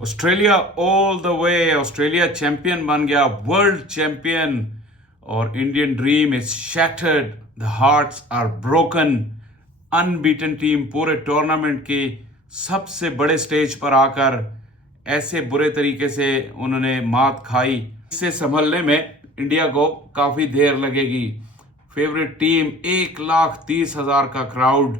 Australia all the way, Australia champion बन गया, world champion. और Indian dream is shattered, the hearts are broken. Unbeaten team पूरे tournament की सबसे बड़े स्टेज पर आकर ऐसे बुरे तरीके से उन्होंने मात खाई। इससे संभलने में इंडिया को काफी देर लगेगी। फेवरेट टीम, 1,30,000 का क्राउड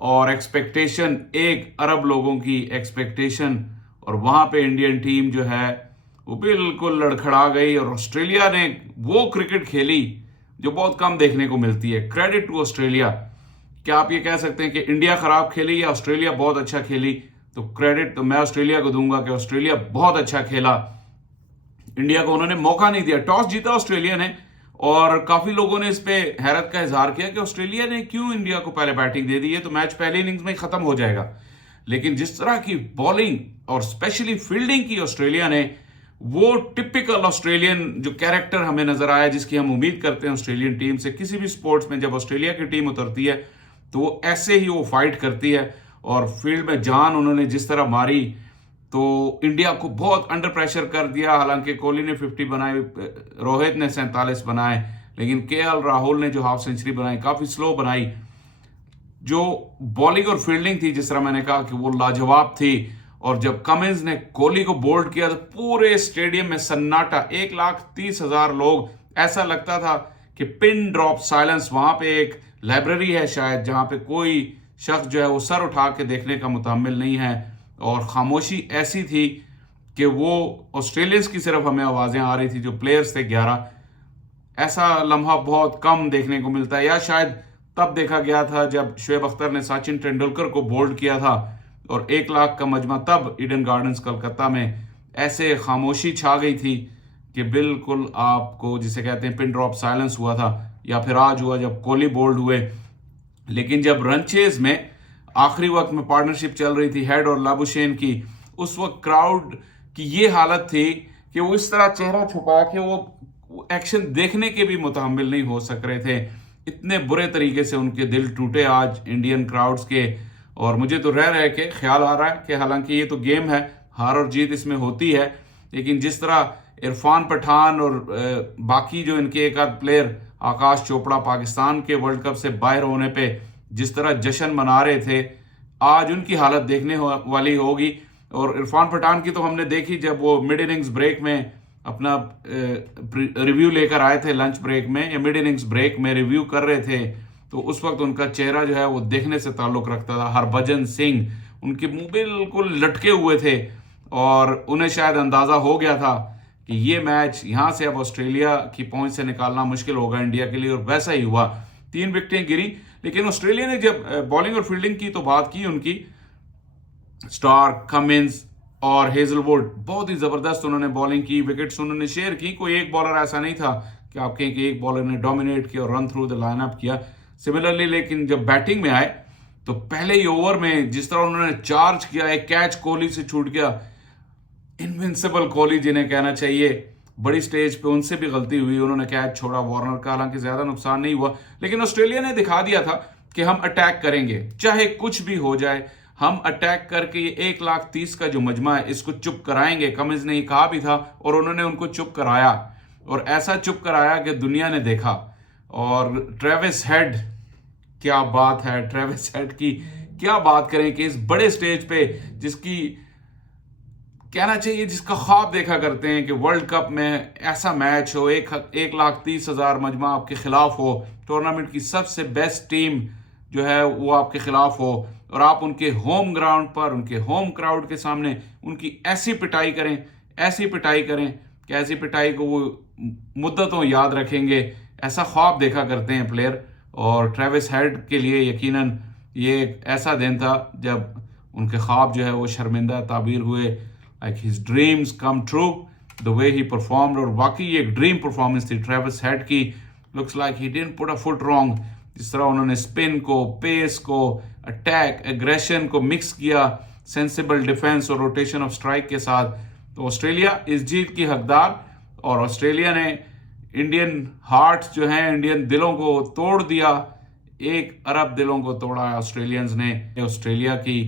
और एक्सपेक्टेशन 1 अरब लोगों की एक्सपेक्टेशन, और वहां पे इंडियन टीम जो है वो बिल्कुल लड़खड़ा गई। और ऑस्ट्रेलिया ने वो क्रिकेट खेली जो बहुत कम देखने को मिलती है। Credit to Australia. क्या आप ये कह सकते हैं कि इंडिया खराब खेली या ऑस्ट्रेलिया बहुत अच्छा खेली? तो क्रेडिट तो मैं ऑस्ट्रेलिया को दूंगा कि ऑस्ट्रेलिया बहुत अच्छा खेला। इंडिया को उन्होंने मौका नहीं दिया। टॉस जीता ऑस्ट्रेलिया ने, और काफी लोगों ने इस पे हैरत का इजहार किया कि ऑस्ट्रेलिया ने क्यों इंडिया को पहले बैटिंग दे दी है, तो मैच पहले इनिंग्स में ही खत्म हो जाएगा। लेकिन जिस तरह की बॉलिंग और स्पेशली फील्डिंग की ऑस्ट्रेलिया ने, वो टिपिकल ऑस्ट्रेलियन जो कैरेक्टर हमें नजर आया, जिसकी हम उम्मीद करते हैं ऑस्ट्रेलियन टीम से। किसी भी स्पोर्ट्स में जब ऑस्ट्रेलिया की टीम उतरती है तो वो ऐसे ही वो फाइट करती है, और फील्ड में जान उन्होंने जिस तरह मारी तो इंडिया को बहुत अंडर प्रेशर कर दिया। हालांकि कोहली ने 50 बनाए, रोहित ने 47 बनाए, लेकिन केएल राहुल ने जो हाफ सेंचुरी बनाई काफी स्लो बनाई। जो बॉलिंग और फील्डिंग थी, जिस तरह मैंने कहा कि वो लाजवाब थी। और जब कमिंस ने कोहली को बोल्ड किया तो पूरे स्टेडियम में सन्नाटा, 1,30,000 लोग। ऐसा लगता था कि पिन ड्रॉप साइलेंस। वहां पे एक लाइब्रेरी है शायद, जहां पे कोई शख्स जो है वो सर उठा के देखने का मुतहम्मिल नहीं है। और खामोशी ऐसी थी कि वो ऑस्ट्रेलियंस की सिर्फ हमें आवाजें आ रही थी, जो प्लेयर्स थे 11। ऐसा लम्हा बहुत कम देखने को मिलता है, या शायद तब देखा गया था जब शुएब अख्तर ने सचिन तेंदुलकर को बोल्ड किया था, और 1 लाख का मजमा तब ईडन गार्डन्स कलकत्ता में ऐसे खामोशी छा गई थी कि बिल्कुल आपको जिसे कहते हैं पिन ड्रॉप साइलेंस हुआ था। या फिर आज हुआ जब कोहली बोल्ड हुए। लेकिन जब रनचेज में आखिरी वक्त में पार्टनरशिप चल रही थी हेड और लाबुशेन की, उस वक्त क्राउड की ये हालत थी कि वो इस तरह चेहरा छुपा के वो एक्शन देखने के भी मुतहम्मिल नहीं हो सक रहे थे। इतने बुरे तरीके से उनके दिल टूटे आज इंडियन क्राउड्स के। और मुझे तो रह रहे के ख्याल आ रहा है कि हालांकि ये तो गेम है, हार और जीत इसमें होती है, लेकिन जिस तरह इरफान पठान और बाकी जो इनके एक आध प्लेयर, आकाश चोपड़ा, पाकिस्तान के वर्ल्ड कप से बाहर होने पे जिस तरह जश्न मना रहे थे, आज उनकी हालत देखने वाली होगी। और इरफान पठान की तो हमने देखी जब वो मिड इनिंग्स ब्रेक में अपना रिव्यू लेकर आए थे, लंच ब्रेक में या मिड इनिंग्स ब्रेक में रिव्यू कर रहे थे, तो उस वक्त उनका चेहरा जो है वो देखने से ताल्लुक रखता था। हरभजन सिंह, उनके मुंह बिल्कुल लटके हुए थे, और उन्हें शायद अंदाजा हो गया था कि ये मैच यहां से अब ऑस्ट्रेलिया की पहुंच से निकालना मुश्किल होगा इंडिया के लिए, और वैसा ही हुआ। 3 विकेटें गिरी। लेकिन ऑस्ट्रेलिया ने जब बॉलिंग और फील्डिंग की तो बात की उनकी, स्टार्क, कमिंस और हेजलवुड बहुत ही जबरदस्त उन्होंने बॉलिंग की, विकेट्स उन्होंने शेयर की। कोई एक बॉलर ऐसा नहीं था कि आप कहें कि एक बॉलर ने डोमिनेट किया और रन थ्रू द लाइनअप किया। सिमिलरली लेकिन जब बैटिंग में आए तो पहले ही ओवर में जिस तरह उन्होंने चार्ज किया, एक कैच कोहली से छूट गया। इनविंसिबल कोहली जिन्हें कहना चाहिए, बड़ी स्टेज पे उनसे भी गलती हुई, उन्होंने कैच छोड़ा वार्नर का। हालांकि ज्यादा नुकसान नहीं हुआ, लेकिन ऑस्ट्रेलिया ने दिखा दिया था कि हम अटैक करेंगे चाहे कुछ भी हो जाए। हम अटैक करके ये 1,30,000 का जो मजमा है इसको चुप कराएंगे। कमिंस ने कहा भी था, और उन्होंने उनको चुप कराया, और ऐसा चुप कराया कि दुनिया ने देखा। और ट्रेविस हेड, क्या बात है ट्रेविस हेड की, क्या बात करें कि इस बड़े स्टेज पे जिसकी कहना चाहिए, जिसका ख्वाब देखा करते हैं कि वर्ल्ड कप में ऐसा मैच हो, 1,30,000 मजमा आपके खिलाफ हो, टूर्नामेंट की सबसे बेस्ट टीम जो है वो आपके खिलाफ हो, और आप उनके होम ग्राउंड पर, उनके होम क्राउड के सामने उनकी ऐसी पिटाई करें, ऐसी पिटाई करें कि ऐसी पिटाई को वो मुद्दतों याद रखेंगे। ऐसा ख्वाब देखा करते हैं प्लेयर, और ट्रेविस हेड के लिए यकीनन ये एक ऐसा दिन था जब उनके ख्वाब जो है वो शर्मिंदा ताबीर हुए। Like his dreams come true the way he performed. और वाकई एक ड्रीम परफॉर्मेंस थी ट्रेविस हेड की। Looks like he didn't put a foot wrong. जिस तरह उन्होंने स्पिन को, पेस को, अटैक, एग्रेशन को मिक्स किया, सेंसिबल डिफेंस और रोटेशन ऑफ स्ट्राइक के साथ, तो ऑस्ट्रेलिया इस जीत की हकदार। और ऑस्ट्रेलिया ने इंडियन हार्ट्स जो हैं, इंडियन दिलों को तोड़ दिया। 1 अरब दिलों को तोड़ा है ऑस्ट्रेलियंस ने। ऑस्ट्रेलिया की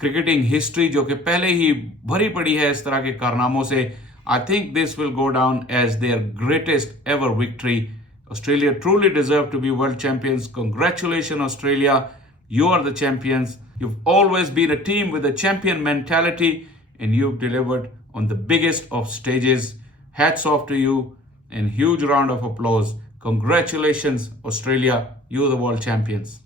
क्रिकेटिंग हिस्ट्री जो कि पहले ही भरी पड़ी है इस तरह के कारनामों से, I think this will go down as their greatest ever victory. Australia truly deserve to be world champions. Congratulations, Australia. You are the champions. You've always been a team with a champion mentality and you've delivered on the biggest of stages. Hats off to you and huge round of applause. Congratulations, Australia. You're the world champions.